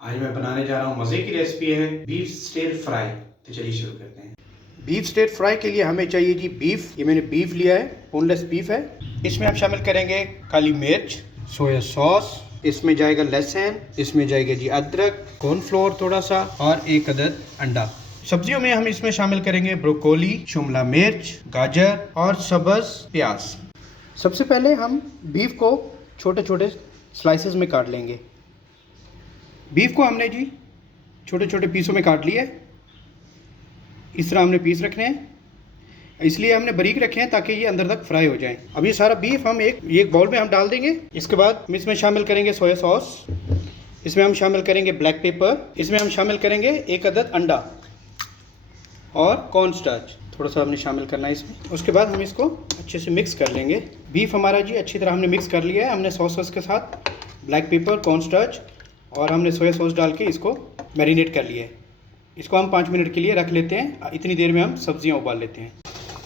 आज मैं बनाने जा रहा हूँ मज़े की रेसिपी है बीफ स्टिर फ्राई। तो चलिए शुरू करते हैं। बीफ स्टिर फ्राई के लिए हमें चाहिए जी बीफ। ये मैंने बीफ लिया है, बोनलेस बीफ है। इसमें हम शामिल करेंगे काली मिर्च, सोया सॉस, इसमें जाएगा लहसुन, इसमें जाएगा जी अदरक, कॉर्नफ्लोर थोड़ा सा और एक अदद अंडा। सब्जियों में हम इसमें शामिल करेंगे ब्रोकोली, शिमला मिर्च, गाजर और सब्ज़ प्याज। सबसे पहले हम बीफ को छोटे छोटे स्लाइसेस में काट लेंगे। बीफ को हमने जी छोटे छोटे पीसों में काट लिया है। इस तरह हमने पीस रखने हैं, इसलिए हमने बारीक रखे हैं ताकि ये अंदर तक फ्राई हो जाए। अब ये सारा बीफ हम एक बाउल में हम डाल देंगे। इसके बाद हम इसमें शामिल करेंगे सोया सॉस, इसमें हम शामिल करेंगे ब्लैक पेपर, इसमें हम शामिल करेंगे एक अदद अंडा और कॉर्न स्टार्च थोड़ा सा हमने शामिल करना है इसमें। उसके बाद हम इसको अच्छे से मिक्स कर लेंगे। बीफ हमारा जी अच्छी तरह हमने मिक्स कर लिया है। हमने सॉस के साथ ब्लैक पेपर, कॉर्न स्टार्च और हमने सोया सॉस डाल के इसको मैरिनेट कर लिया है। इसको हम 5 मिनट के लिए रख लेते हैं। इतनी देर में हम सब्जियां उबाल लेते हैं।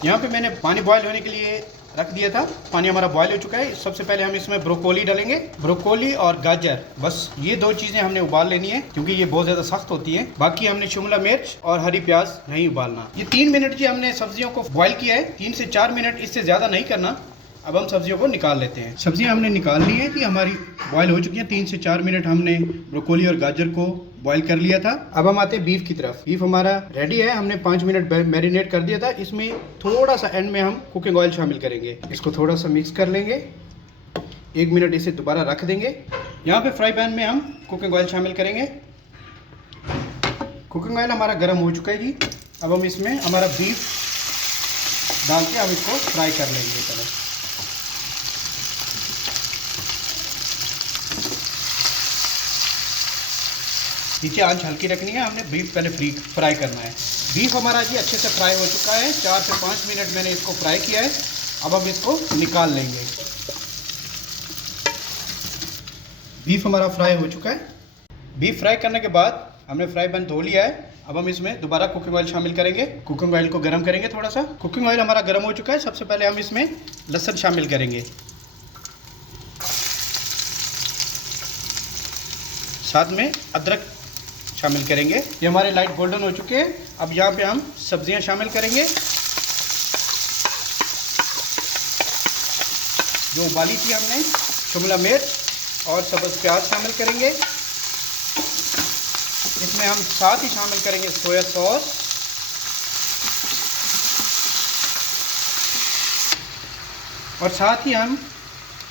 यहाँ पे मैंने पानी बॉयल होने के लिए रख दिया था। पानी हमारा बॉयल हो चुका है। सबसे पहले हम इसमें ब्रोकोली डालेंगे। ब्रोकोली और गाजर, बस ये 2 चीज़ें हमने उबाल लेनी है क्योंकि ये बहुत ज़्यादा सख्त होती है। बाकी हमने शिमला मिर्च और हरी प्याज नहीं उबालना। ये 3 मिनट जी हमने सब्जियों को बॉयल किया है। 3 से 4 मिनट, इससे ज़्यादा नहीं करना। अब हम सब्जियों को निकाल लेते हैं। सब्जियां हमने निकाल ली है कि हमारी बॉयल हो चुकी हैं। 3 से 4 मिनट हमने ब्रोकोली और गाजर को बॉयल कर लिया था। अब हम आते हैं बीफ की तरफ। बीफ हमारा रेडी है। हमने 5 मिनट मैरिनेट कर दिया था। इसमें थोड़ा सा एंड में हम कुकिंग ऑयल शामिल करेंगे। इसको थोड़ा सा मिक्स कर लेंगे। 1 मिनट इसे दोबारा रख देंगे। यहाँ पे फ्राई पैन में हम कुकिंग ऑयल शामिल करेंगे। कुकिंग ऑयल हमारा गर्म हो चुका है जी। अब हम इसमें हमारा बीफ डाल के हम इसको फ्राई कर लेंगे पहले। नीचे आंच हल्की रखनी है। हमने बीफ पहले फ्राई करना है। बीफ हमारा जी अच्छे से फ्राई हो चुका है। 4 से 5 मिनट मैंने इसको फ्राई किया है। अब हम इसको निकाल लेंगे। बीफ हमारा फ्राई हो चुका है। बीफ फ्राई करने के बाद हमने फ्राई पैन धो लिया है। अब हम इसमें दोबारा कुकिंग ऑयल शामिल करेंगे। कुकिंग ऑयल को गर्म करेंगे थोड़ा सा। कुकिंग ऑयल हमारा गर्म हो चुका है। सबसे पहले हम इसमें लहसुन शामिल करेंगे, साथ में अदरक शामिल करेंगे। ये हमारे लाइट गोल्डन हो चुके हैं। अब यहाँ पे हम सब्जियां शामिल करेंगे। जो उबाली थी हमने शिमला मिर्च और सब्ज़ प्याज शामिल करेंगे। इसमें हम साथ ही शामिल करेंगे सोया सॉस और साथ ही हम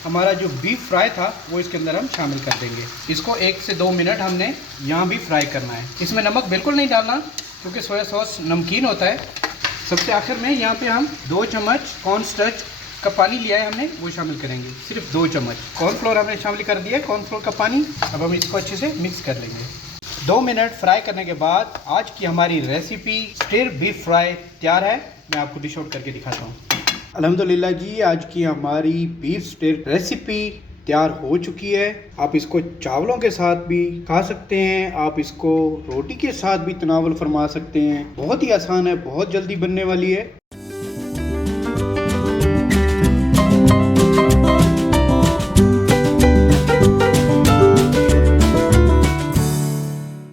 हमारा जो बीफ फ्राई था वो इसके अंदर हम शामिल कर देंगे। इसको 1 से 2 मिनट हमने यहाँ भी फ्राई करना है। इसमें नमक बिल्कुल नहीं डालना क्योंकि सोया सॉस नमकीन होता है। सबसे आखिर में यहाँ पे हम 2 चम्मच कॉर्न स्टार्च का पानी लिया है हमने, वो शामिल करेंगे। सिर्फ 2 चम्मच कॉर्नफ्लोर हमने शामिल कर दिया है, कॉर्नफ्लोर का पानी। अब हम इसको अच्छे से मिक्स कर लेंगे। 2 मिनट फ्राई करने के बाद आज की हमारी रेसिपी स्टिर बीफ फ्राई तैयार है। मैं आपको डिश आउट करके दिखाता हूँ। अल्हम्दुलिल्लाह जी, आज की हमारी बीफ स्टिर रेसिपी तैयार हो चुकी है। आप इसको चावलों के साथ भी खा सकते हैं, आप इसको रोटी के साथ भी तनावल फरमा सकते हैं। बहुत ही आसान है, बहुत जल्दी बनने वाली है।